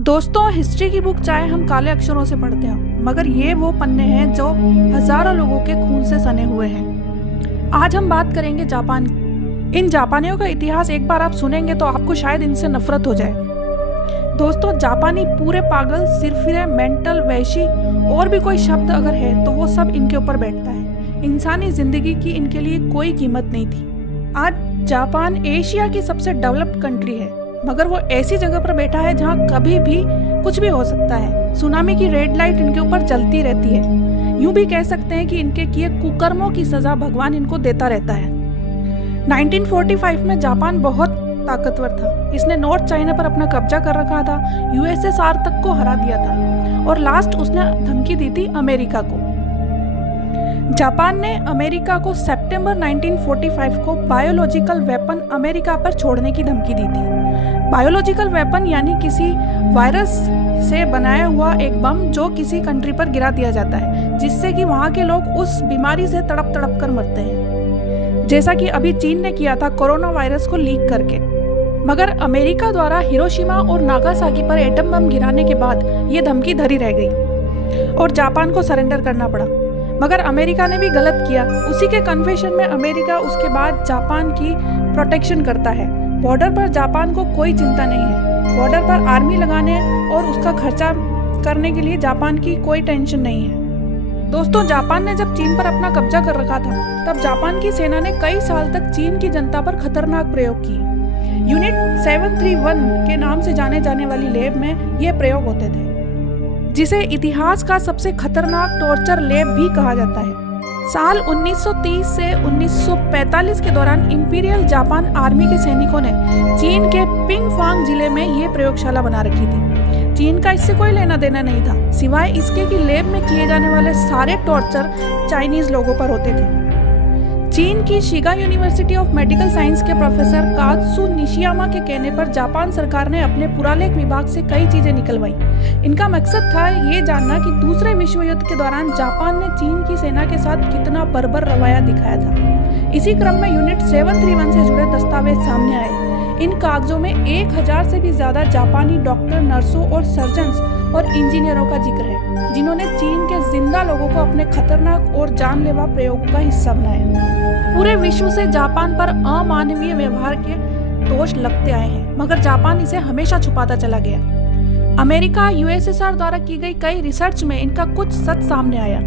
दोस्तों, हिस्ट्री की बुक चाहे हम काले अक्षरों से पढ़ते हो, मगर ये वो पन्ने हैं जो हजारों लोगों के खून से सने हुए हैं। आज हम बात करेंगे जापान की। इन जापानियों का इतिहास एक बार आप सुनेंगे तो आपको शायद इनसे नफरत हो जाए। दोस्तों, जापानी पूरे पागल, सिरफिरे, मेंटल, वैशी और भी कोई शब्द अगर है तो वो सब इनके ऊपर बैठता है। इंसानी जिंदगी की इनके लिए कोई कीमत नहीं थी। आज जापान एशिया की सबसे डेवलप्ड कंट्री है, मगर वो ऐसी जगह पर बैठा है जहाँ कभी भी कुछ भी हो सकता है। सुनामी की रेड लाइट इनके ऊपर जलती रहती है। यूं भी कह सकते हैं कि इनके किए कुकर्मों की सजा भगवान इनको देता रहता है। 1945 में जापान बहुत ताकतवर था। इसने नॉर्थ चाइना पर अपना कब्जा कर रखा था, यूएसएसआर तक को हरा दिया था और लास्ट उसने धमकी दी थी अमेरिका को। जापान ने अमेरिका को सितंबर 1945 को बायोलॉजिकल वेपन अमेरिका पर छोड़ने की धमकी दी थी। बायोलॉजिकल वेपन यानी किसी वायरस से बनाया हुआ एक बम जो किसी कंट्री पर गिरा दिया जाता है, जिससे कि वहाँ के लोग उस बीमारी से तड़प तड़प कर मरते हैं, जैसा कि अभी चीन ने किया था कोरोना वायरस को लीक करके। मगर अमेरिका द्वारा हिरोशिमा और नागासाकी पर एटम बम गिराने के बाद ये धमकी धरी रह गई और जापान को सरेंडर करना पड़ा। मगर अमेरिका ने भी गलत किया। उसी के कन्फेशन में अमेरिका उसके बाद जापान की प्रोटेक्शन करता है। बॉर्डर पर जापान को कोई चिंता नहीं है। बॉर्डर पर आर्मी लगाने और उसका खर्चा करने के लिए जापान की कोई टेंशन नहीं है। दोस्तों, जापान ने जब चीन पर अपना कब्जा कर रखा था, तब जापान की सेना ने कई साल तक चीन की जनता पर खतरनाक प्रयोग किए। यूनिट 731 के नाम से जाने जाने वाली लैब में ये प्रयोग होते थे, जिसे इतिहास का सबसे खतरनाक टॉर्चर लैब भी कहा जाता है। साल 1930 से 1945 के दौरान इंपीरियल जापान आर्मी के सैनिकों ने चीन के पिंगफांग जिले में ये प्रयोगशाला बना रखी थी। चीन का इससे कोई लेना देना नहीं था, सिवाय इसके कि लैब में किए जाने वाले सारे टॉर्चर चाइनीज लोगों पर होते थे। चीन की Shiga university of medical science के प्रोफेसर कात्सु निशियामा के कहने पर जापान सरकार ने अपने पुरालेख विभाग से कई चीजें निकलवाई। इनका मकसद था ये जानना कि दूसरे विश्व युद्ध के दौरान जापान ने चीन की सेना के साथ कितना बर्बर रवैया दिखाया था। इसी क्रम में यूनिट 731 से जुड़े दस्तावेज सामने आए। इन कागजों में 1000 से भी ज्यादा जापानी डॉक्टर, नर्सों और सर्जन्स और इंजीनियरों का जिक्र है, जिन्होंने चीन के जिंदा लोगों को अपने खतरनाक और जानलेवा प्रयोगों का हिस्सा बनाया। पूरे विश्व से जापान पर अमानवीय व्यवहार के दोष लगते आए हैं, मगर जापान इसे हमेशा छुपाता चला गया। अमेरिका, यूएसएसआर द्वारा की गई कई रिसर्च में इनका कुछ सच सामने आया।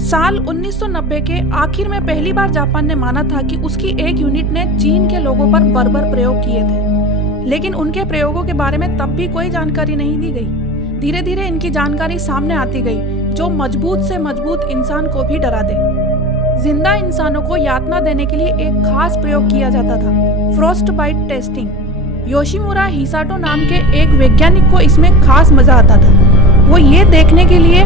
साल 1990 के आखिर में पहली बार जापान ने माना था कि उसकी एक यूनिट ने चीन के लोगों पर बर्बर प्रयोग किए थे, लेकिन उनके प्रयोगों के बारे में तब भी कोई जानकारी नहीं दी गई। धीरे धीरे इनकी जानकारी सामने आती गई, जो मजबूत से मजबूत इंसान को भी डरा दे। जिंदा इंसानों को यातना देने के लिए एक खास प्रयोग किया जाता था, फ्रोस्ट बाइट टेस्टिंग। योशिमुरा हिसाटो नाम के एक वैज्ञानिक को इसमें खास मजा आता था। वो ये देखने के लिए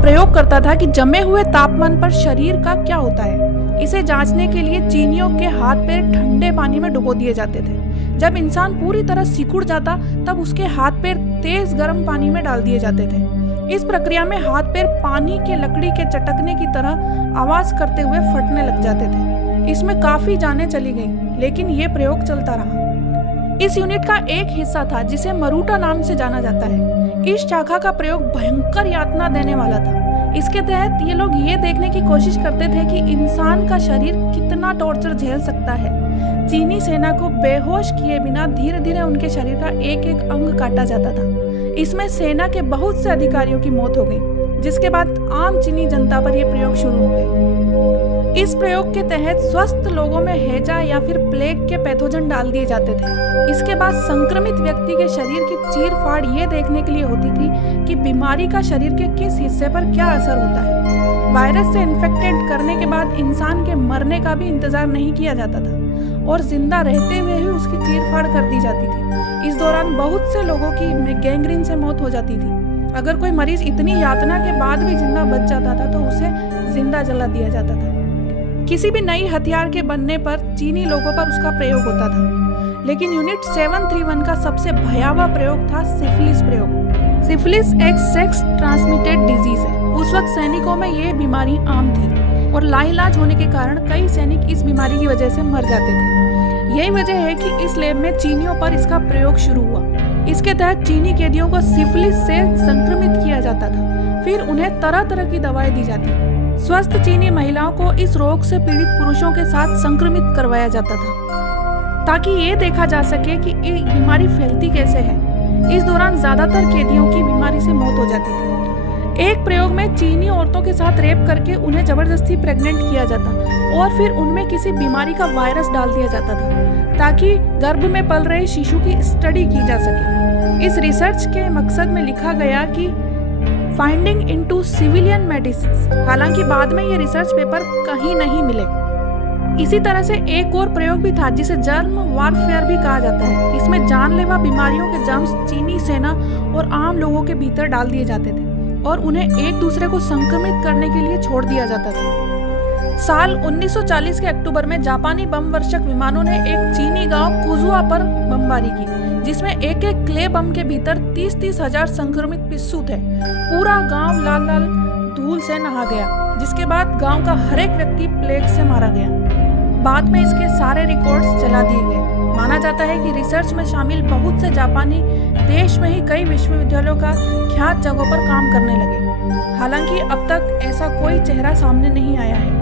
प्रयोग करता था कि जमे हुए तापमान पर शरीर का क्या होता है। इसे जांचने के लिए चीनियों के हाथ पैर ठंडे पानी में डुबो दिए जाते थे। जब इंसान पूरी तरह सिकुड़ जाता, तब उसके हाथ पैर तेज गर्म पानी में डाल दिए जाते थे। इस प्रक्रिया में हाथ पैर पानी के लकड़ी के चटकने की तरह आवाज करते हुए फटने लग जाते थे। इसमें काफी जानें चली गईं, लेकिन ये प्रयोग चलता रहा। इस यूनिट का एक हिस्सा था जिसे मरूटा नाम से जाना जाता है। इस शाखा का प्रयोग भयंकर यातना देने वाला था। इसके तहत ये लोग ये देखने की कोशिश करते थे कि इंसान का शरीर कितना टॉर्चर झेल सकता है। चीनी सेना को बेहोश किए बिना धीरे धीरे उनके शरीर का एक एक अंग काटा जाता था। इसमें सेना के बहुत से अधिकारियों की मौत हो गई, जिसके बाद आम चीनी जनता पर यह प्रयोग शुरू हो गए। इस प्रयोग के तहत स्वस्थ लोगों में हैजा या फिर प्लेग के पैथोजन डाल दिए जाते थे। इसके बाद संक्रमित व्यक्ति के शरीर की चीर फाड़ ये देखने के लिए होती थी कि बीमारी का शरीर के किस हिस्से पर क्या असर होता है। वायरस से इन्फेक्टेड करने के बाद इंसान के मरने का भी इंतजार नहीं किया जाता था और जिंदा रहते हुए ही उसकी चीर फाड़ कर दी जाती थी। इस दौरान बहुत से लोगों की गैंग्रीन से मौत हो जाती थी। अगर कोई मरीज इतनी यातना के बाद भी जिंदा बच जाता था तो उसे जिंदा जला दिया जाता था। किसी भी नई हथियार के बनने पर चीनी लोगों पर उसका प्रयोग होता था, लेकिन यूनिट 731 का सबसे भयावह प्रयोग था सिफिलिस प्रयोग। सिफिलिस एक सेक्स ट्रांसमिटेड डिजीज है। उस वक्त सैनिकों में ये बीमारी आम थी और लाइलाज होने के कारण कई सैनिक इस बीमारी की वजह से मर जाते थे। यही वजह है कि इस लैब में चीनियों पर इसका प्रयोग शुरू हुआ। इसके तहत चीनी कैदियों को सिफिलिस से संक्रमित किया जाता था, फिर उन्हें तरह तरह की दवाएं दी जाती। स्वस्थ चीनी महिलाओं को इस रोग से पीड़ित पुरुषों के साथ संक्रमित करवाया जाता था ताकि ये देखा जा सके कि ये बीमारी फैलती कैसे है। इस दौरान ज्यादातर कैदियों की बीमारी से मौत हो जाती थी। एक प्रयोग में चीनी औरतों के साथ रेप करके उन्हें जबरदस्ती प्रेग्नेंट किया जाता और फिर उनमें किसी बीमारी का वायरस डाल दिया जाता था ताकि गर्भ में पल रहे शिशु की स्टडी की जा सके। इस रिसर्च के मकसद में लिखा गया कि फाइंडिंग इनटू सिविलियन मेडिसिन। हालांकि बाद में ये रिसर्च पेपर कहीं नहीं मिले। इसी तरह से एक और प्रयोग भी था जिसे जर्म वारफेयर भी कहा जाता है। इसमें जानलेवा बीमारियों के जर्म्स चीनी सेना और आम लोगों के भीतर डाल दिए जाते थे और उन्हें एक दूसरे को संक्रमित करने के लिए छोड़ दिया जाता था। साल 1940 के अक्टूबर में जापानी बम वर्षक विमानों ने एक चीनी गांव कुजुआ पर बमबारी की, जिसमें एक एक क्ले बम के भीतर 30-30 हजार संक्रमित पिस्सू थे। पूरा गांव लाल लाल धूल से नहा गया, जिसके बाद गांव का हर एक व्यक्ति प्लेग से मारा गया। बाद में इसके सारे रिकॉर्ड्स जला दिए गए। माना जाता है कि रिसर्च में शामिल बहुत से जापानी देश में ही कई विश्वविद्यालयों का ख्यात जगहों पर काम करने लगे। हालांकि अब तक ऐसा कोई चेहरा सामने नहीं आया है।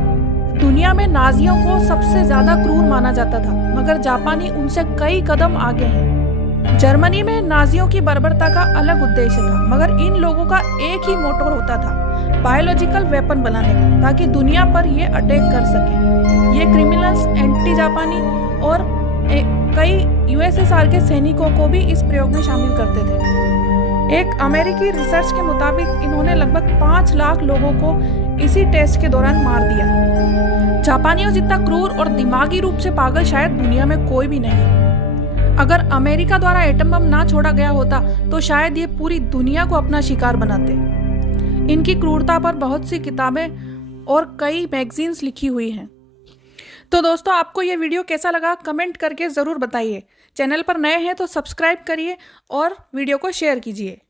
दुनिया में नाजियों को सबसे ज्यादा क्रूर माना जाता था, मगर जापानी उनसे कई कदम आगे हैं। जर्मनी में नाजियों की बर्बरता का अलग उद्देश्य था, मगर इन लोगों का एक ही मोटो होता था, बायोलॉजिकल वेपन बनाने का, ताकि दुनिया पर ये अटैक कर सके। ये क्रिमिनल्स एंटी जापानी और कई यूएसएसआर के सैनिकों को भी इस प्रयोग में शामिल करते थे। एक अमेरिकी रिसर्च के मुताबिक इन्होंने लगभग 5 लाख लोगों को इसी टेस्ट के दौरान मार दिया। जापानियों जितना क्रूर और दिमागी रूप से पागल शायद दुनिया में कोई भी नहीं है। अगर अमेरिका द्वारा एटम बम ना छोड़ा गया होता तो शायद ये पूरी दुनिया को अपना शिकार बनाते। इनकी क्रूरता पर बहुत सी किताबें और कई मैगजीन्स लिखी हुई हैं। तो दोस्तों, आपको ये वीडियो कैसा लगा कमेंट करके ज़रूर बताइए। चैनल पर नए हैं तो सब्सक्राइब करिए और वीडियो को शेयर कीजिए।